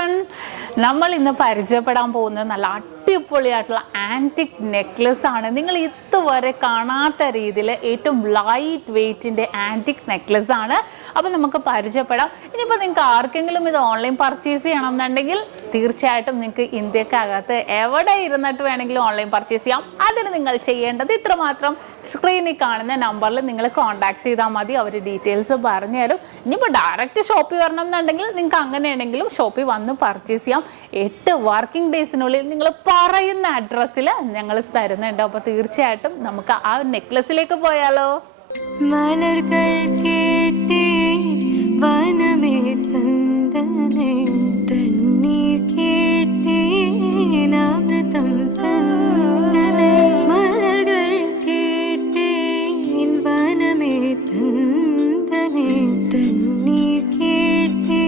Everyone, നമ്മൾ ഇന്ന് പരിചയപ്പെടാൻ പോകുന്നത് നല്ല അടിപൊളിയായിട്ടുള്ള ആൻറ്റിക് നെക്ലസ് ആണ്. നിങ്ങൾ ഇതുവരെ കാണാത്ത രീതിയിൽ ഏറ്റവും ലൈറ്റ് വെയ്റ്റിൻ്റെ ആൻറ്റിക് നെക്ലസ് ആണ്. അപ്പോൾ നമുക്ക് പരിചയപ്പെടാം. ഇനിയിപ്പോൾ നിങ്ങൾക്ക് ആർക്കെങ്കിലും ഇത് ഓൺലൈൻ പർച്ചേസ് ചെയ്യണം എന്നുണ്ടെങ്കിൽ തീർച്ചയായിട്ടും നിങ്ങൾക്ക് ഇന്ത്യക്കകത്ത് എവിടെ ഇരുന്നിട്ട് വേണമെങ്കിലും ഓൺലൈൻ പർച്ചേസ് ചെയ്യാം. അതിന് നിങ്ങൾ ചെയ്യേണ്ടത് ഇത്രമാത്രം: സ്ക്രീനിൽ കാണുന്ന നമ്പറിൽ നിങ്ങൾ കോൺടാക്ട് ചെയ്താൽ മതി. അവർ ഡീറ്റെയിൽസ് പറഞ്ഞു തരും. ഇനിയിപ്പോൾ ഡയറക്റ്റ് ഷോപ്പിൽ വരണം എന്നുണ്ടെങ്കിൽ നിങ്ങൾക്ക് അങ്ങനെയാണെങ്കിലും ഷോപ്പിൽ വന്ന് പർച്ചേസ് ചെയ്യാം. 8 വർക്കിംഗ് ഡേയ്സിനുള്ളിൽ നിങ്ങൾ പറയുന്ന അഡ്രസ്സിൽ ഞങ്ങൾ തരുന്നുണ്ട്. അപ്പോൾ തീർച്ചയായിട്ടും നമുക്ക് ആ നെക്ലസിലേക്ക് പോയാലോ? മലർകൾ കേട്ടേ വനമേ തന്തനേ തണ്ണീർ കേട്ടേ അമൃതം തന്തനേ മലർകൾ കേട്ടേ വനമേ തന്തനേ തണ്ണീർ കേട്ടേ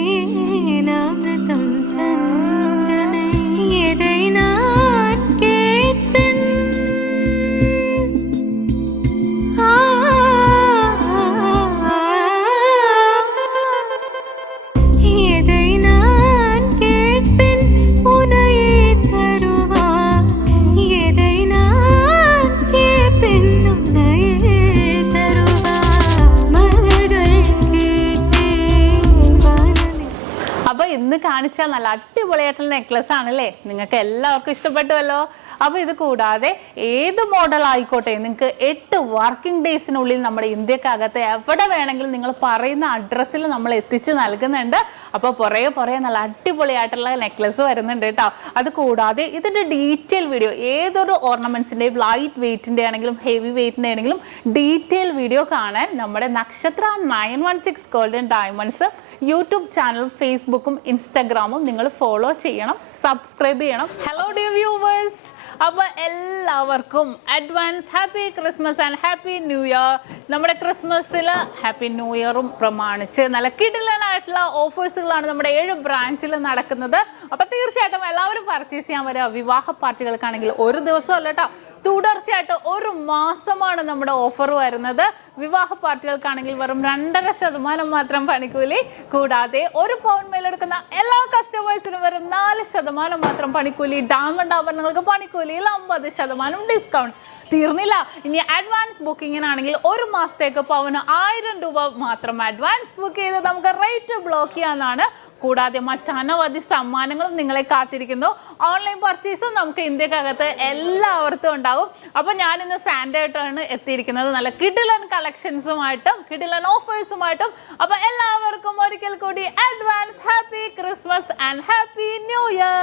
അമൃതം തന്തനേ എதை நான் கேட்பேன் எதை நான் கேட்பேன் உனையே தருவார் எதை நான் கேட்பேன் உனையே தருவார் மலர்கள் கேட்டேன் வானமே. അപ്പോൾ ഇന്ന് കാണിച്ചാൽ നല്ല അടിപൊളിയായിട്ടുള്ള നെക്ലസ് ആണല്ലേ? നിങ്ങൾക്ക് എല്ലാവർക്കും ഇഷ്ടപ്പെട്ടുവല്ലോ. അപ്പോൾ ഇത് കൂടാതെ ഏത് മോഡൽ ആയിക്കോട്ടെ നിങ്ങൾക്ക് 8 വർക്കിംഗ് ഡേയ്സിനുള്ളിൽ നമ്മുടെ ഇന്ത്യക്കകത്ത് എവിടെ വേണമെങ്കിലും നിങ്ങൾ പറയുന്ന അഡ്രസ്സിൽ നമ്മൾ എത്തിച്ച് നൽകുന്നുണ്ട്. അപ്പോൾ പുറകെ നല്ല അടിപൊളിയായിട്ടുള്ള നെക്ലസ് വരുന്നുണ്ട് കേട്ടോ. അത് കൂടാതെ ഇതിൻ്റെ ഡീറ്റെയിൽ വീഡിയോ, ഏതൊരു ഓർണമെന്റ്സിൻ്റെയും ലൈറ്റ് വെയ്റ്റിൻ്റെ ആണെങ്കിലും ഹെവി വെയ്റ്റിൻ്റെ ആണെങ്കിലും ഡീറ്റെയിൽ വീഡിയോ കാണാൻ നമ്മുടെ നക്ഷത്ര 916 ഗോൾഡൻ ഡയമണ്ട്സ് യൂട്യൂബ് ചാനൽ, ഫേസ്ബുക്കും ഇൻസ്റ്റാഗ്രാമും നിങ്ങൾ ഫോളോ ചെയ്യണം, സബ്സ്ക്രൈബ് ചെയ്യണം. ഹലോ ഡിയർ വ്യൂവേഴ്സ്, അപ്പോൾ എല്ലാവർക്കും advance happy Christmas and happy new year. നമ്മുടെ ക്രിസ്മസിൽ ഹാപ്പി ന്യൂ ഇയറും പ്രമാണിച്ച് നല്ല കിടിലനായിട്ടുള്ള ഓഫേഴ്സുകളാണ് നമ്മുടെ 7 ബ്രാഞ്ചിൽ നടക്കുന്നത്. അപ്പോൾ തീർച്ചയായിട്ടും എല്ലാവരും പർച്ചേസ് ചെയ്യാൻ വരിക. വിവാഹ പാർട്ടികൾക്കാണെങ്കിൽ ഒരു ദിവസം അല്ല കേട്ടോ, തുടർച്ചയായിട്ട് 1 മാസമാണ് നമ്മുടെ ഓഫർ വരുന്നത്. വിവാഹ പാർട്ടികൾക്കാണെങ്കിൽ വെറും 2.5% മാത്രം പണിക്കൂലി. കൂടാതെ 1 പൗണ്ട് മേലെടുക്കുന്ന എല്ലാ കസ്റ്റമേഴ്സിനും വെറും 4% മാത്രം പണിക്കൂലി. ഡയമണ്ട് ആഭരണങ്ങൾക്ക് പണിക്കൂലിയിൽ 50% ഡിസ്കൗണ്ട്. തീർന്നില്ല, ഇനി അഡ്വാൻസ് ബുക്കിങ്ങിനാണെങ്കിൽ 1 മാസത്തേക്ക് പവന് 1000 രൂപ മാത്രം അഡ്വാൻസ് ബുക്ക് ചെയ്ത് നമുക്ക് റേറ്റ് ബ്ലോക്ക് ചെയ്യാനാണ്. കൂടാതെ മറ്റനവധി സമ്മാനങ്ങളും നിങ്ങളെ കാത്തിരിക്കുന്നു. ഓൺലൈൻ പർച്ചേസും നമുക്ക് ഇന്ത്യക്കകത്ത് എല്ലാവർക്കും ഉണ്ടാകും. അപ്പോൾ ഞാനിന്ന് സാൻഡായിട്ടാണ് എത്തിയിരിക്കുന്നത്, നല്ല കിടിലൻ കളക്ഷൻസുമായിട്ടും കിടിലൻ ഓഫേഴ്സുമായിട്ടും. അപ്പോൾ എല്ലാവർക്കും ഒരിക്കൽ കൂടി advance happy Christmas and happy new year.